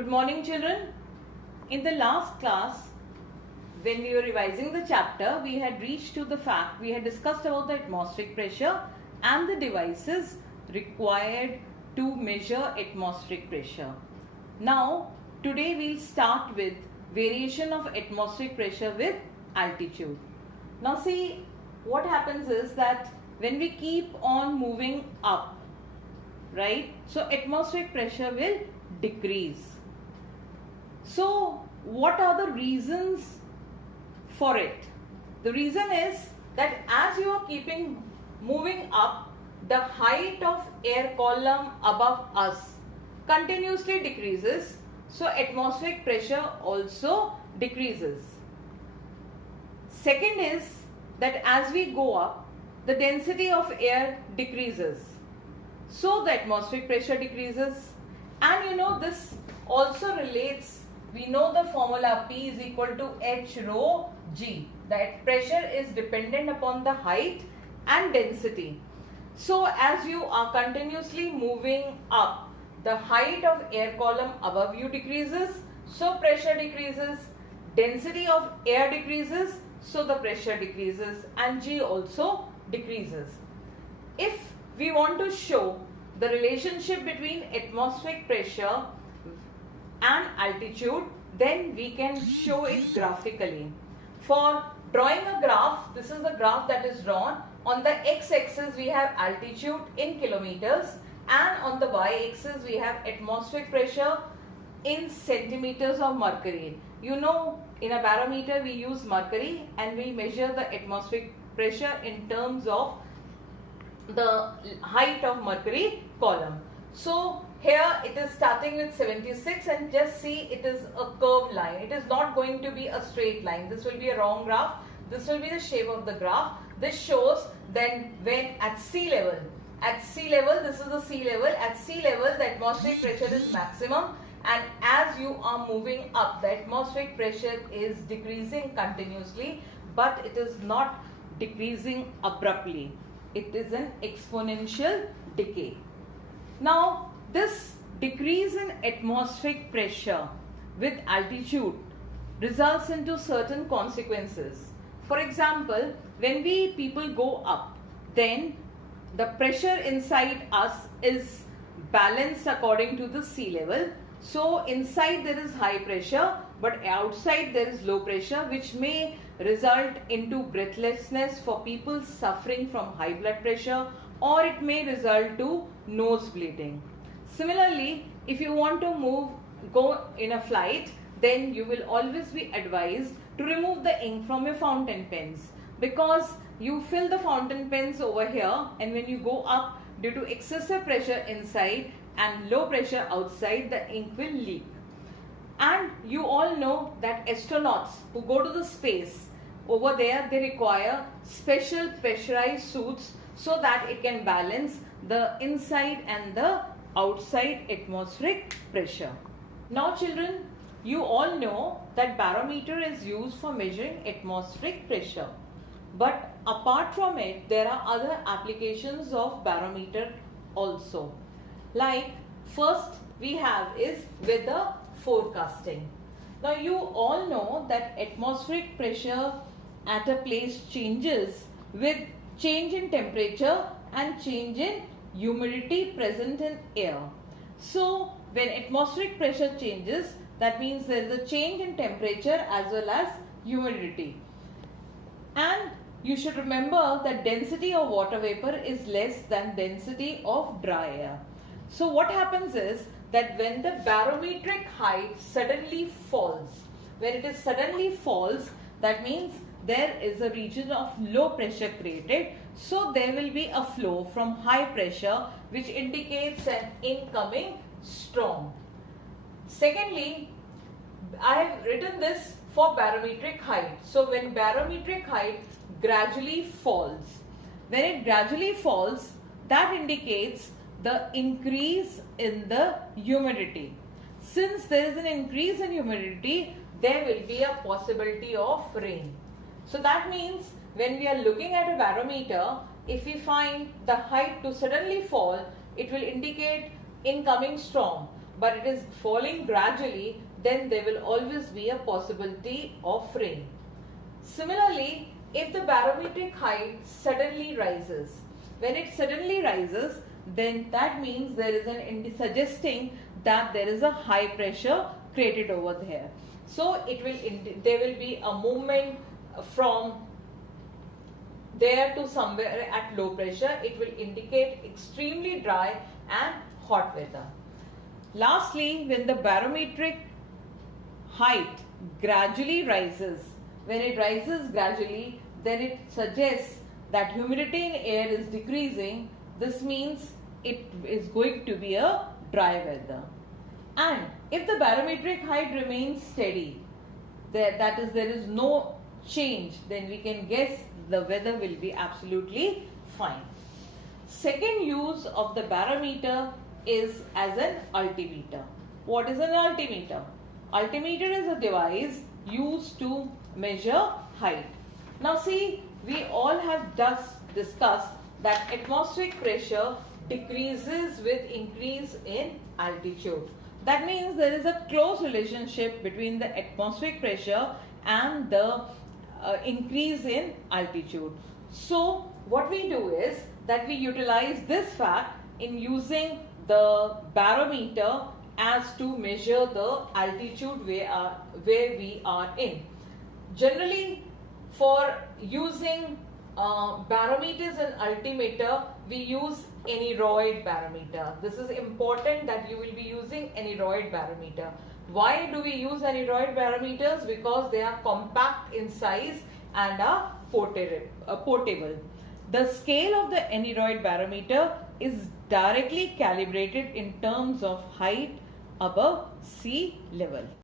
Good morning, children. In the last class, when we were revising the chapter, we had reached to the fact, we had discussed about the atmospheric pressure and the devices required to measure atmospheric pressure. Now, today we'll start with variation of atmospheric pressure with altitude. Now see, what happens is that when we keep on moving up, right, so atmospheric pressure will decrease. So what are the reasons for it? The reason is that as you are keeping moving up, the height of air column above us continuously decreases, so atmospheric pressure also decreases. Second is that as we go up, the density of air decreases, so the atmospheric pressure decreases. And you know, this also relates, we know the formula P is equal to H rho G, that pressure is dependent upon the height and density. So as you are continuously moving up, the height of air column above you decreases, so pressure decreases, density of air decreases, so the pressure decreases, and G also decreases. If we want to show the relationship between atmospheric pressure and altitude, then we can show it graphically. For drawing a graph, this is the graph that is drawn. On the x-axis we have altitude in kilometers, and on the y-axis we have atmospheric pressure in centimeters of mercury. You know, in a barometer we use mercury and we measure the atmospheric pressure in terms of the height of mercury column. So here it is starting with 76, and just see, it is a curved line. It is not going to be a straight line. This will be a wrong graph. This will be the shape of the graph. This shows then when at sea level, this is the sea level, at sea level the atmospheric pressure is maximum, and as you are moving up, the atmospheric pressure is decreasing continuously, but it is not decreasing abruptly. It is an exponential decay. Now, this decrease in atmospheric pressure with altitude results into certain consequences. For example, when we people go up, then the pressure inside us is balanced according to the sea level. So inside there is high pressure, but outside there is low pressure, which may result into breathlessness for people suffering from high blood pressure, or it may result to nose bleeding. Similarly, if you want to go in a flight, then you will always be advised to remove the ink from your fountain pens, because you fill the fountain pens over here, and when you go up, due to excessive pressure inside and low pressure outside, the ink will leak. And you all know that astronauts who go to the space, over there they require special pressurized suits so that it can balance the inside and the outside atmospheric pressure. Now children, you all know that barometer is used for measuring atmospheric pressure. But apart from it, there are other applications of barometer also. Like, first we have is weather forecasting. Now you all know that atmospheric pressure at a place changes with change in temperature and change in humidity present in air. So when atmospheric pressure changes, that means there is a change in temperature as well as humidity. And you should remember that density of water vapor is less than density of dry air. So what happens is that when the barometric height suddenly falls, when it is suddenly falls, that means there is a region of low pressure created. So there will be a flow from high pressure, which indicates an incoming storm. Secondly, I have written this for barometric height. So when barometric height gradually falls, when it gradually falls, that indicates the increase in the humidity. Since there is an increase in humidity, there will be a possibility of rain. So that means when we are looking at a barometer, if we find the height to suddenly fall, it will indicate incoming storm. but it is falling gradually, then there will always be a possibility of rain. Similarly, if the barometric height suddenly rises, when it suddenly rises, then that means there is an suggesting that there is a high pressure created over there. So there will be a movement from there to somewhere at low pressure. It will indicate extremely dry and hot weather. Lastly, when the barometric height gradually rises, when it rises gradually, then it suggests that humidity in air is decreasing. This means it is going to be a dry weather. And if the barometric height remains steady, that is, there is no change, then we can guess the weather will be absolutely fine. Second use of the barometer is as an altimeter. What is an altimeter? Altimeter is a device used to measure height. Now see, we all have discussed that atmospheric pressure decreases with increase in altitude. That means there is a close relationship between the atmospheric pressure and the increase in altitude. So what we do is that we utilize this fact in using the barometer as to measure the altitude where we are in. Generally, for using barometers and altimeter, we use aneroid barometer. This is important that you will be using aneroid barometer. Why do we use aneroid barometers? Because they are compact in size and are portable. The scale of the aneroid barometer is directly calibrated in terms of height above sea level.